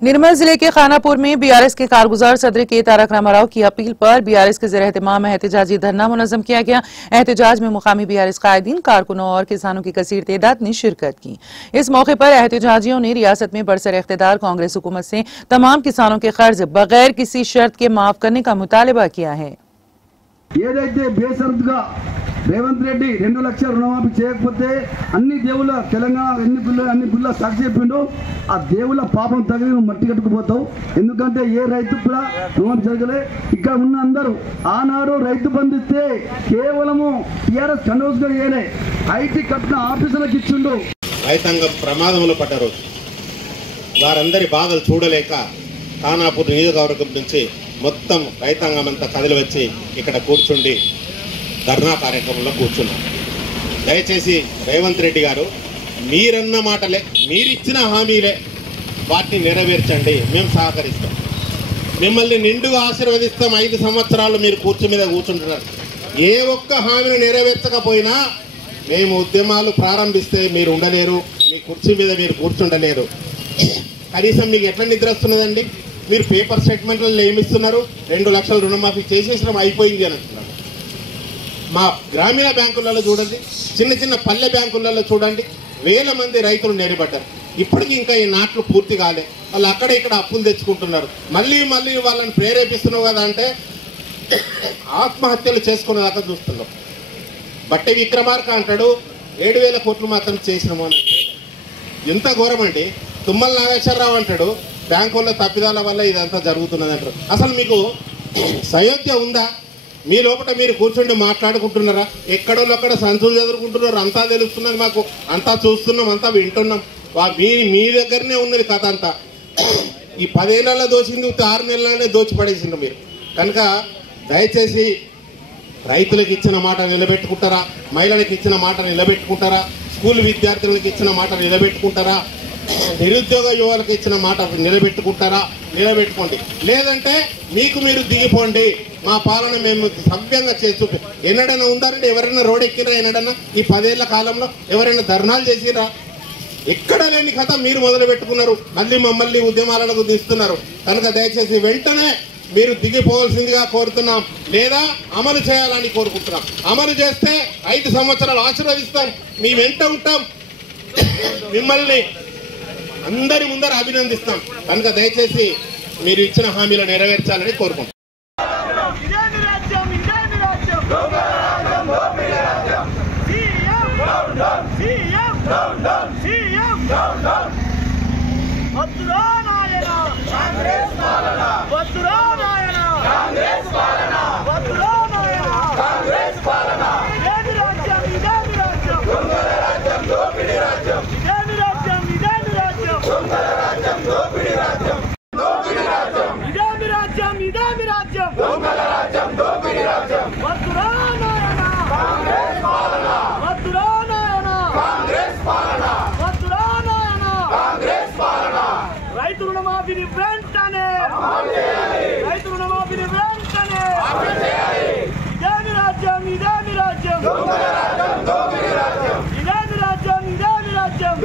निर्मल जिले के खानापुर में बीआरएस के कारगुजार सदर के तारक रामाराव की अपील पर बीआरएस के ज़ेर-ए-एहतमाम एहतजाजी धरना मुनज़्ज़म किया गया। एहतजाज में मुकामी बीआरएस कायदीन, कारकुनों और किसानों की कसीर तादाद ने शिरकत की। इस मौके पर एहतजाजियों ने रियासत में बरसर इख्तिदार कांग्रेस हुकूमत से तमाम किसानों के कर्ज बगैर किसी शर्त के माफ करने का मुतालबा किया है। రేవంత్ రెడ్డి 2 లక్షల రుణమాఫీ చేయకపోతే అన్ని దేవుళ్ళ తెలంగాణ అన్ని బిల్లు సాక్షి చెప్పిండు ఆ దేవుళ్ళ పాపం తగిలి నువ్వు మట్టి కట్టుకుపోతావు ఎందుకంటే ఏ రైతు కూడా రుణమాఫీ జరగలే ఇక్కడ ఉన్న అందరూ ఆనాడు రైతు బంధిస్తే కేవలము టీఆర్ఎస్ కండోస్గా చేయలే ఐటీ కట్టిన ఆఫీసులకు ఇచ్చిండు రైతాంగం ప్రమాదంలో పడ్డారు వారందరి బాధలు చూడలేక ఖానాపూర్ నియోజకవర్గం నుంచి మొత్తం రైతాంగం అంతా కదిలి వచ్చి ఇక్కడ కూర్చుండి ధర్నా కార్యక్రమంలో కూర్చున్నాం। దయచేసి రేవంత్ రెడ్డి గారు మీరన్న మాటలే మీరిచ్చిన హామీలే వాటిని నెరవేర్చండి, మేము సహకరిస్తాం, మిమ్మల్ని నిండుగా ఆశీర్వదిస్తాం। 5 సంవత్సరాలు మీరు కూర్చు మీద కూర్చుంటున్నారు, ఏ ఒక్క హామీని నెరవేర్చకపోయినా మేము ఉద్యమాలు ప్రారంభిస్తే మీరు ఉండలేరు, మీ కుర్చీ మీద మీరు కూర్చుండలేరు। కనీసం మీకు ఎట్లా నిద్ర వస్తున్నదండి? మీరు పేపర్ స్టేట్మెంట్లలో ఏమిస్తున్నారు? 2 లక్షల రుణమాఫీ చేసేసినాం అయిపోయింది అని అంటున్నారు। మా గ్రామీణ బ్యాంకులలో చూడండి, చిన్న చిన్న పల్లె బ్యాంకులలో చూడండి, వేల మంది రైతులు నేరబడ్డారు, ఇప్పటికీ ఇంకా ఈ నాట్లు పూర్తి కాలే, వాళ్ళు అక్కడ ఇక్కడ అప్పులు తెచ్చుకుంటున్నారు। మళ్ళీ వాళ్ళని ప్రేరేపిస్తున్నావు కదా అంటే ఆత్మహత్యలు చేసుకునేదాకా చూస్తున్నాం। బట్టి విక్రమార్క అంటాడు 7,000 కోట్లు మాత్రం చేసినాము అని అంటాడు, ఎంత ఘోరం అండి। తుమ్మల నాగేశ్వరరావు అంటాడు బ్యాంకుల్లో తప్పిదాల వల్ల ఇదంతా జరుగుతున్నది అంటారు। అసలు మీకు సయోధ్య ఉందా? మీ లోపల మీరు కూర్చుండి మాట్లాడుకుంటున్నారా? ఎక్కడోళ్ళక్కడ సంచులు చదువుకుంటున్నారు, అంతా తెలుస్తున్నది మాకు, అంతా చూస్తున్నాం, అంతా వింటున్నాం। మీ దగ్గరనే ఉన్నది కథ అంతా। ఈ 10 ఏళ్లలో దోచింది 6 నెలలనే దోచిపడేసిండ్రు మీరు కనుక దయచేసి రైతులకు ఇచ్చిన మాట నిలబెట్టుకుంటారా? మహిళలకు ఇచ్చిన మాట నిలబెట్టుకుంటారా? స్కూల్ విద్యార్థులకు ఇచ్చిన మాట నిలబెట్టుకుంటారా? నిరుద్యోగ యువకులకు ఇచ్చిన మాట నిలబెట్టుకుంటారా? నిలబెట్టుకోండి, లేదంటే మీకు మీరు దిగిపోండి, మా పాలన మేము సవ్యంగా చేసి చూపి। ఎన్నడైనా ఉందారంటే ఎవరైనా రోడ్ ఎక్కిరా? ఎన్నడన్నా ఈ 10 ఏళ్ల కాలంలో ఎవరైనా ధర్నాలు చేసిరా? ఎక్కడ లేని కథ మీరు మొదలు పెట్టుకున్నారు, మళ్ళీ ఉద్యమాలకు తీస్తున్నారు కనుక దయచేసి వెంటనే మీరు దిగిపోవాల్సిందిగా కోరుతున్నాం, లేదా అమలు చేయాలని కోరుకుంటున్నాం। అమలు చేస్తే 5 సంవత్సరాలు ఆశీర్వదిస్తాం, మీ వెంట ఉంటాం, మిమ్మల్ని అందరి ముందర అభినందిస్తాం కనుక దయచేసి మీరు ఇచ్చిన హామీలు నెరవేర్చాలని కోరుకుంటున్నాం। రైతు రుణమాఫీని వెంటనే రైతు రుణమాఫీని వెంటనే ఇదేమి రాజ్యం ఇదేమి రాజ్యం ఇదేమి రాజ్యం ఇదేమి రాజ్యం